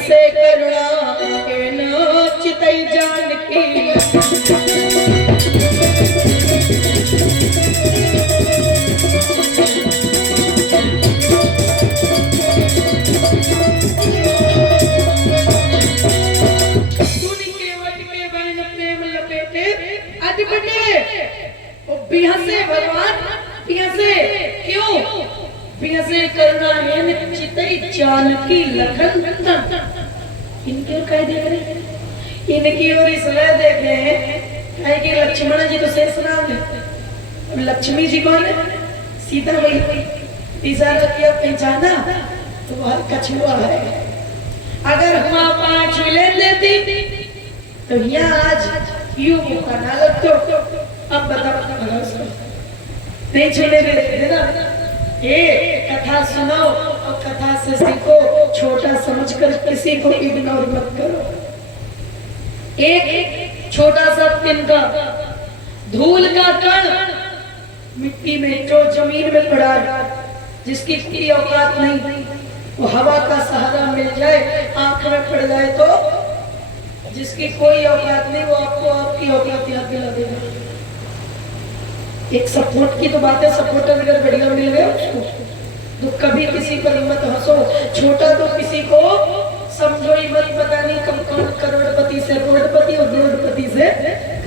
बिहसे करुणा के न चितई जानकी बिहसे भगवान बिहसे क्यों बिहसे करना है चितई जानकी लखन इनके कह दे रहे इनकी और इसलिए देख रहे हैं कहे कि लक्ष्मण जी तो शेष नाम है लक्ष्मी जी कौन है सीता वही इशारा किया पहचाना तो वह कछुआ है अगर हम पांच ले लेती तो यहाँ आज यूं मौका ना लगतो अब बताओ नहीं छूने देते ना ये कथा सुनो और कथा से सीखो छोटा समझकर किसी को इग्नोर मत करो एक छोटा सा तिनका धूल का कण मिट्टी में जो जमीन में पड़ा जिसकी कोई औकात नहीं वो हवा का सहारा मिल जाए आंख में पड़ जाए तो जिसकी कोई औकात नहीं वो आपको आपकी औकात याद दिला देगा एक सपोर्ट की तो बात है सपोर्टर अगर बढ़िया मिल गया उसको तो कभी किसी पर मत हंसो छोटा तो किसी को समझो ही मत पता नहीं कौन करोड़पति से करोड़पति और करोड़पति से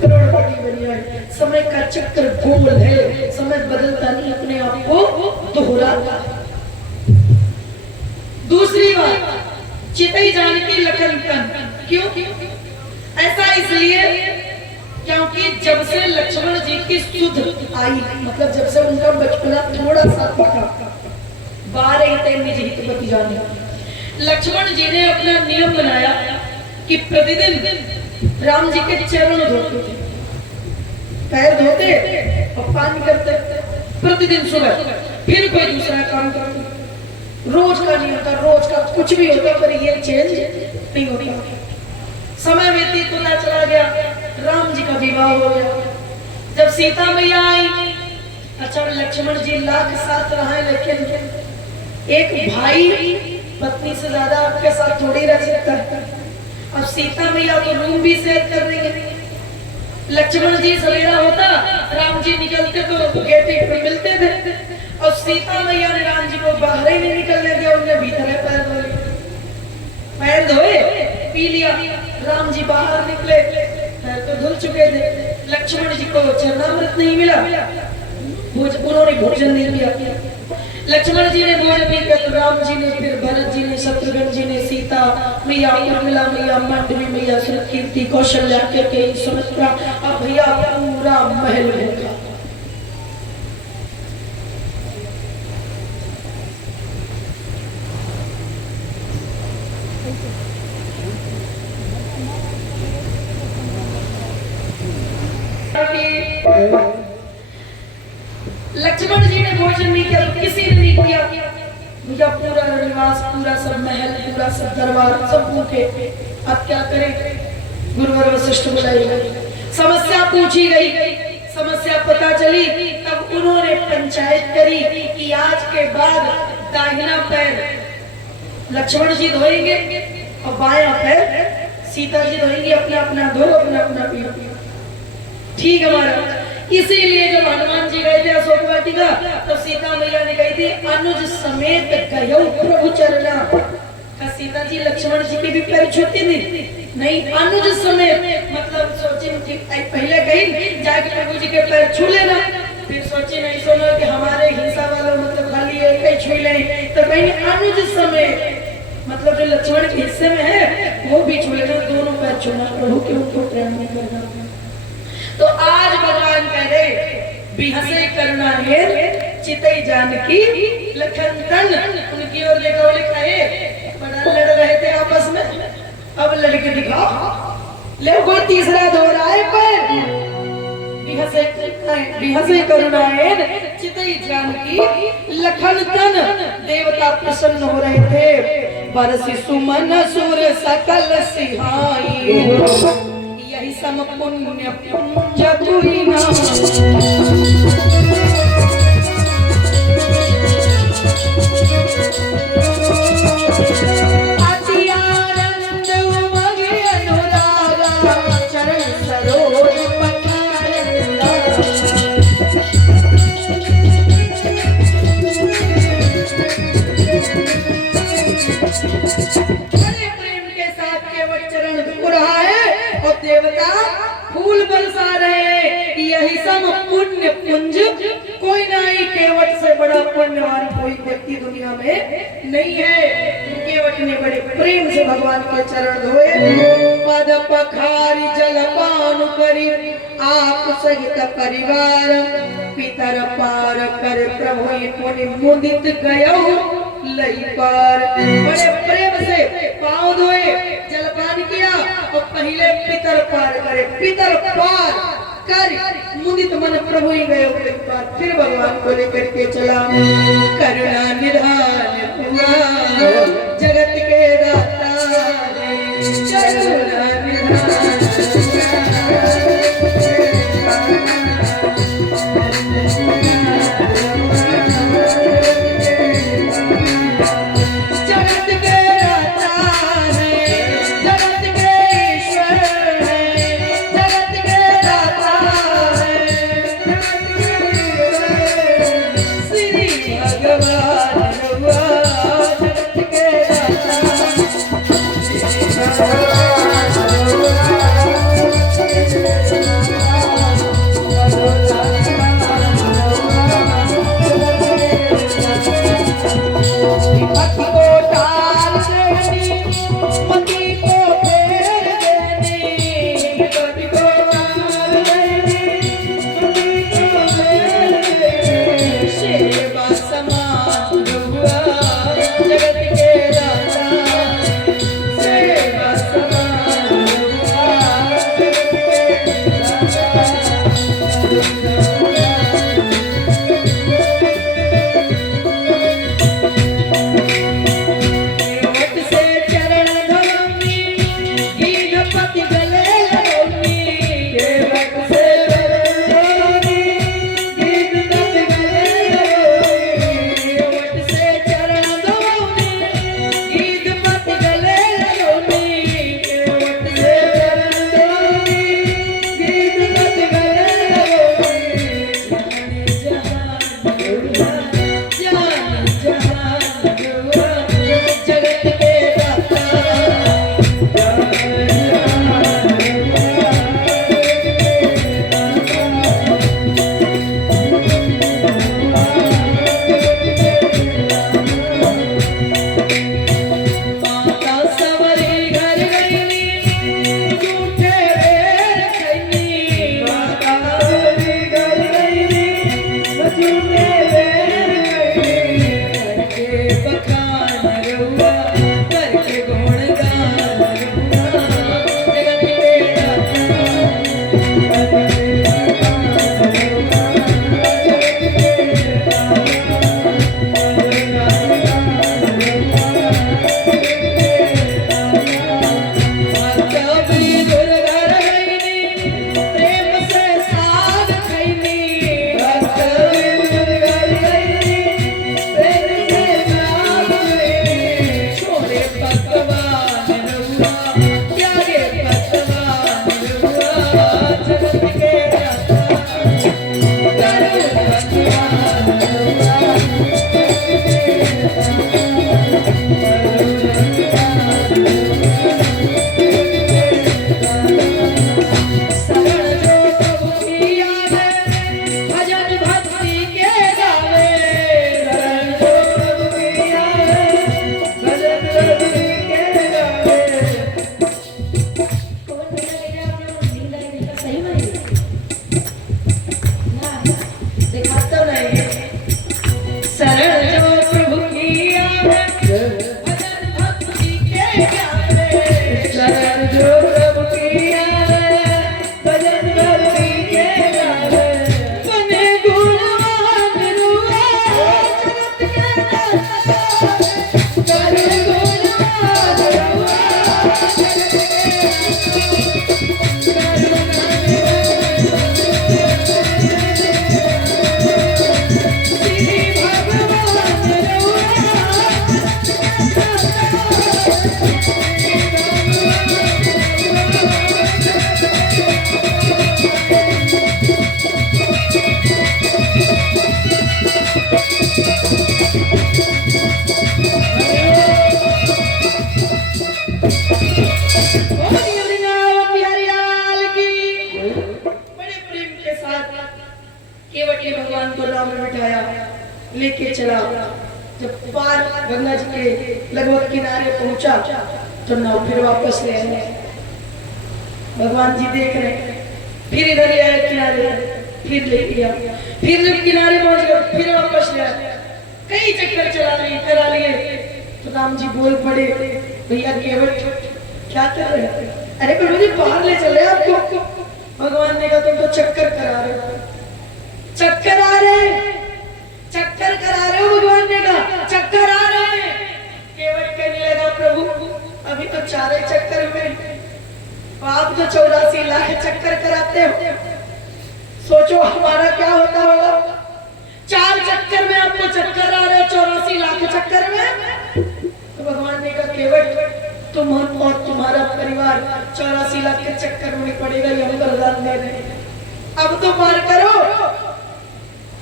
करोड़पति बनिया है समय का चक्कर गोल है समय बदलता नहीं अपने आप को दोहराता दूसरी बात चितई जानकी लखन तन क्यों ऐसा इसलिए क्योंकि जब से लक्ष्मण जी की सुध आई मतलब जब से उनका बचपना थोड़ा सा पका 12 निज हितवती जाने लक्ष्मण जी ने अपना नियम बनाया कि प्रतिदिन राम जी के चरण धोते थे पैर धोते और पानी करते प्रतिदिन सुबह फिर कोई दूसरा काम करते रोज का नहीं होता रोज का कुछ भी होता पर ये चेंज नहीं होता समय व्यतीत होता चला गया राम जी का विवाह हो गया जब सीता मैया आई अच्छा लक्ष्मण जी लाख साथ रहे लेकिन एक भाई पत्नी से ज्यादा आपके साथ थोड़ी रह सकता है अब सीता मैया तो रूम भी शेयर कर रही है लक्ष्मण जी सवेरा होता राम जी निकलते तो गेट पे मिलते थे और सीता मैया ने राम जी को बाहर ही नहीं निकलने दिया उन्हें भीतर पैर धोए पी लिया राम जी बाहर निकले पैर तो धुल चुके थे लक्ष्मण जी को चरणामृत नहीं मिला उन्होंने भोजन नहीं लिया लक्ष्मण जी ने भोजन नहीं किया तो राम जी ने फिर भरत जी ने शत्रुघ्न जी ने सीता मैया उर्मिला मैया मंडवी मैया सुरकीर्ति कौशल्या के सुमित्रा अब भैया पूरा महल होगा लक्ष्मण जी ने भोजन नहीं किया तो किसी ने नहीं किया भैया पूरा निवास पूरा सब महल पूरा सब दरबार सब भूखे अब क्या करें गुरुवर वशिष्ठ बुलाई गई समस्या पूछी गई समस्या पता चली तब उन्होंने पंचायत करी कि आज के बाद दाहिना पैर लक्ष्मण जी धोएंगे और बायां पैर सीता जी धोएंगी अपना अपना धो अपना अपना पियो ठीक है महाराज इसीलिए जब हनुमान जी गए थे अशोक वाटिका तो सीता मैया ने कही थी अनुज समेत गयो प्रभु चरना सीता जी लक्ष्मण जी के भी पैर छूती नहीं अनुज समेत मतलब सोची पहले कही जाके प्रभु जी के पैर छू लेना फिर सोची नहीं सुना कि हमारे हिंसा वालों मतलब खाली एक ही छू ले तो कहीं अनुज समेत मतलब जो लक्ष्मण के हिस्से में है वो भी छू लेना दोनों पैर छूना प्रभु के ऊपर प्रेम नहीं करना तो आज भगवान कह रहे बिहसे करना है चितई जानकी लखन तन उनकी ओर देखो लिखा है बड़ा लड़ रहे थे आपस में अब लड़के दिखाओ ले कोई तीसरा दोहराए पर बिहसे करना है चितई जानकी लखन तन देवता प्रसन्न हो रहे थे बरसी सुमन सुर सकल सिहाई यही सम पुण्य पुंज तुही नाम अतियारा बड़े प्रेम के साथ केवट चरण धो रहा है और देवता फूल बरसा रहे हैं। यही सब पुण्य पुंज कोई नहीं, केवट से बड़ा पुण्यवान कोई व्यक्ति दुनिया में नहीं है। केवट ने बड़े प्रेम से भगवान के चरण धोए, पद पखारी जलपान करी आप सहित परिवार, पितर पार कर प्रभु पुनि मुदित गयो लई पार। बड़े प्रेम से पांव धोए, जलपान किया और पहले पितर पार करे, पितर पार कर मुदित मन प्रभु ही गए लई पार। फिर भगवान को लेकर के चला, करुणा निधान हुआ जगत के दाता करुणा निधान गंगा जी के लगभग किनारे पहुंचा तो नाव फिर वापस ले आए। भगवान जी देख रहे हैं, फिर इधर ले आए किनारे, फिर ले गया, फिर जब किनारे पहुंच गए फिर वापस ले आए। कई चक्कर करा लिए तो राम जी बोल पड़े, भैया केवट क्या कर रहे हैं? अरे प्रभु जी बाहर ले चले आपको। भगवान ने कहा तुम तो चक्कर करा रहे हो, चक्कर आ रहे, चक्कर करा रहे हो। भगवान ने कहा चक्कर आ रहे हैं। केवट कहने लगा प्रभु अभी तो 4 चक्कर में, आप तो 84 लाख चक्कर कराते हो, सोचो हमारा क्या होता होगा। 4 चक्कर में आपको चक्कर आ रहे हो, 84 लाख चक्कर में। तो भगवान ने कहा केवट तुम और तुम्हारा परिवार 84 लाख के चक्कर में पड़ेगा, ये हम वरदान दे रहे हैं, अब तो पार करो।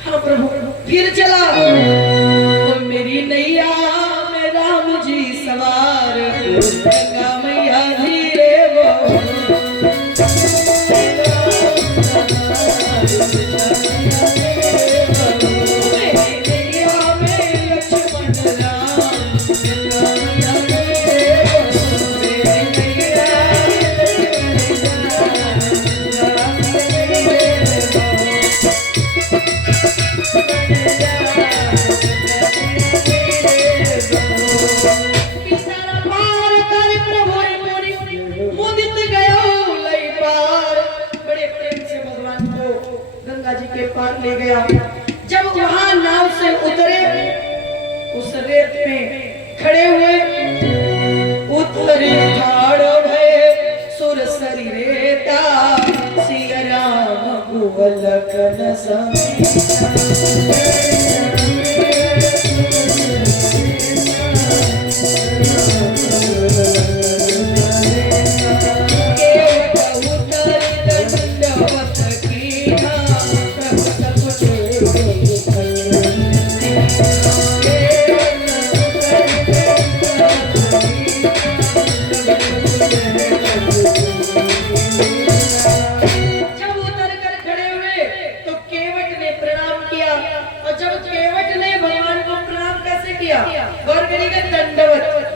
हाँ प्रभु। फिर चला तो मेरी नैया में राम जी सवार, गंगा मैया धीरे वो ले गया। जब वहां नाव से उतरे, उस रेत में खड़े हुए, उतरे ठाड़ भय सुर सरी रेता, सिया राम कुवलक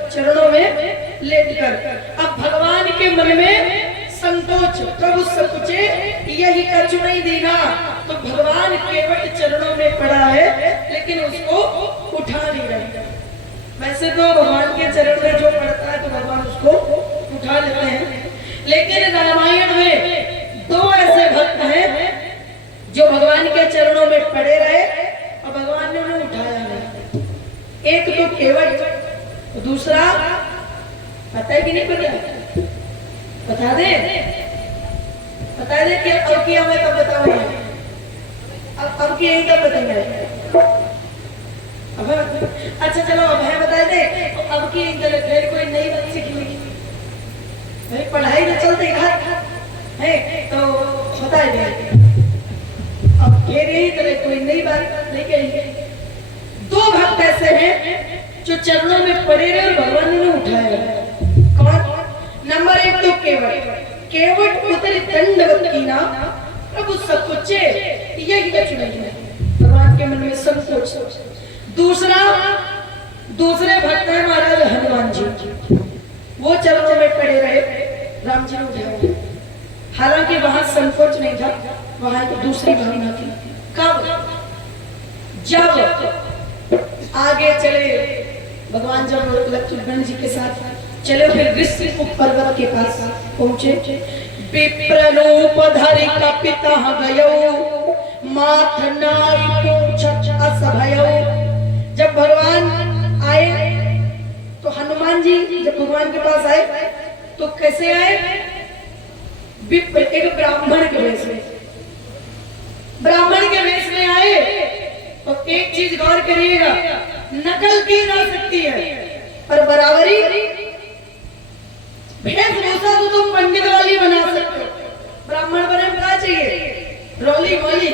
चरणों में लेटकर। अब भगवान के मन में संकोच, प्रभु सकुचे यही कछु नहीं देगा। तो भगवान केवट चरणों में पड़ा है लेकिन उसको उठा नहीं रहा। वैसे तो भगवान के चरण में जो पड़ता है तो भगवान उसको उठा लेते हैं, लेकिन रामायण में 2 ऐसे भक्त हैं जो भगवान के चरणों में पड़े रहे और भगवान ने उन्हें उठाया नहीं। एक तो केवट, दूसरा पता है कि नहीं पता? बता दे, बता दे कि अब की हमें कब बताओ? अब की यही कब बताएंगे? अब अच्छा चलो अब है बता दे। अब की फिर कोई नई बात सीखी, भाई पढ़ाई तो चलते है तो बता दे। अब फिर यही तरह कोई नई बात नहीं कहेंगे। 2 भक्त ऐसे हैं जो चरणों में पड़े रहे और भगवान ने उठाया। कौन? नंबर 1 तो केवट उतरी दंडवत कीना, प्रभु सकुचे यही कछु नहीं है। भगवान के मन में संकोच। दूसरे भक्त है महाराज हनुमान जी, वो चरणों में पड़े रहे, राम जी ने उठाया। हालांकि वहां संकोच नहीं था, वहां एक दूसरी भावना थी। कब? जब आगे चले भगवान, जब लक्ष्मण जी के साथ चले, फिर ऋषिमुख पर्वत के पास पहुंचे। विप्ररूप धरि कपितः गयो, माथ नाई पूछत अस भयो। जब भगवान आए तो हनुमान जी जब भगवान के पास आए तो कैसे आए? विप्र, एक ब्राह्मण के वेश में, ब्राह्मण के वेश में आए। तो एक चीज गौर करिएगा, नकल की जा सकती है पर बराबरी वेशभूषा तो तुम पंडित वाली बना सकते हो। ब्राह्मण बने में क्या चाहिए? रोली मोली,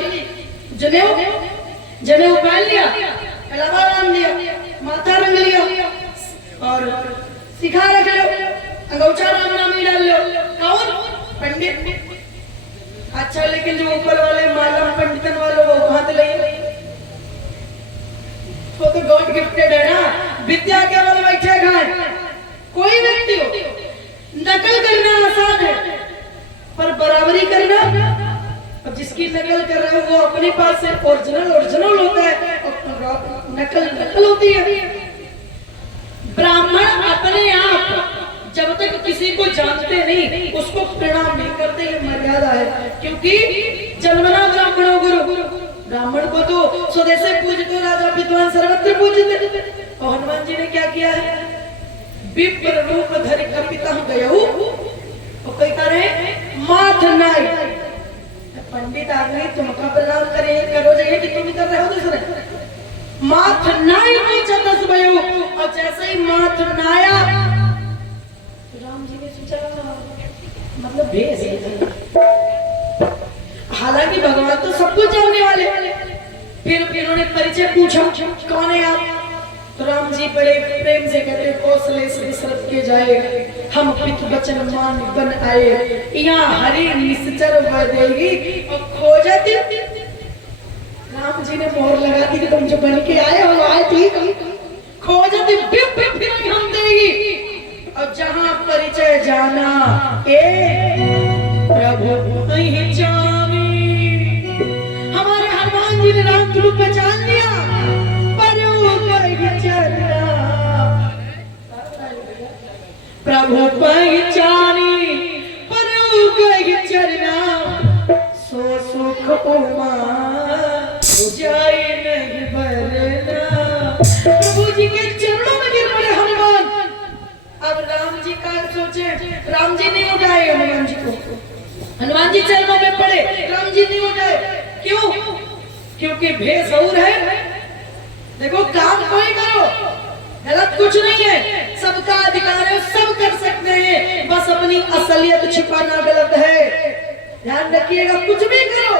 जनेऊ पहन लिया, कलावा बांध लिया, माथा रंग लिया और सिखा रख लो, अंगूठा राम नामी डाल लो। कौन? पंडित। अच्छा, लेकिन जो ऊपर वाले मालम पंडितन वालों वो कहां से ले? वो तो गॉड गिफ्टेड है ना, विद्या केवल बैठे खाए। कोई व्यक्ति हो, नकल करना आसान है, पर बराबरी करना, और जिसकी नकल कर रहे हो वो अपने पास से ओरिजिनल होता है, और नकल होती है। ब्राह्मण अपने आप जब तक किसी को जानते नहीं उसको प्रणाम नहीं करते, ये मर्यादा है। क्योंकि जन्मना ब्राह्मणो गुरु, ब्राह्मण को तो स्वदेशे पूजतो राजा विद्वान सर्वत्र पूजते। और हनुमान जी ने क्या किया है? विप्र रूप धरि कपितः गयहु, और कोई करे माथ नाई। पंडित आदमी तुमका प्रणाम करे करो जाइए कि तुम कर रहे हो दूसरे। माथ नाई को चतस भयो, और जैसे ही माथ नाया राम जी ने सोचा मतलब भेष है। हालांकि भगवान तो सब कुछ जानने वाले। फिर उन्होंने परिचय पूछा, कौन है आप? तो राम जी बड़े प्रेम से कहते, कौशले से दशरथ के जाए, हम पितु वचन मान बन आए, यहाँ हरि निश्चर देगी और खोजत। राम जी ने मोहर लगा दी कि तुम जो बन के आए हो आए ठीक, खोजत फिर हम देगी। और जहां परिचय जाना ए प्रभु पहचानी, हमारे हनुमान जी ने राम रूप पहचान लिया। प्रभु पहचानी चरना, सो सुख उमा जाए नहीं भरना। प्रभु जी के चरणों में गिर पड़े हनुमान। अब राम जी का सोचे, राम जी नहीं उठाए हनुमान जी को, हनुमान जी चरणों में पड़े, राम जी नहीं उठाए। क्यों? क्योंकि भेष और है। देखो काम कोई करो, गलत कुछ नहीं है, सबका अधिकार है, सब कर सकते हैं, बस अपनी असलियत छिपाना गलत है। ध्यान रखिएगा, कुछ भी करो,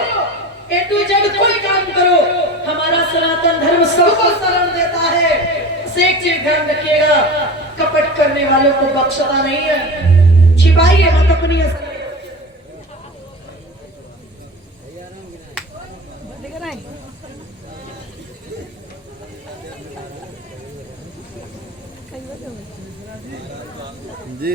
ए टू जेड कोई काम करो, हमारा सनातन धर्म सबको शरण देता है। एक चीज ध्यान रखिएगा, कपट करने वालों को बख्शता नहीं है। छिपाइए मत अपनी असलियत। जी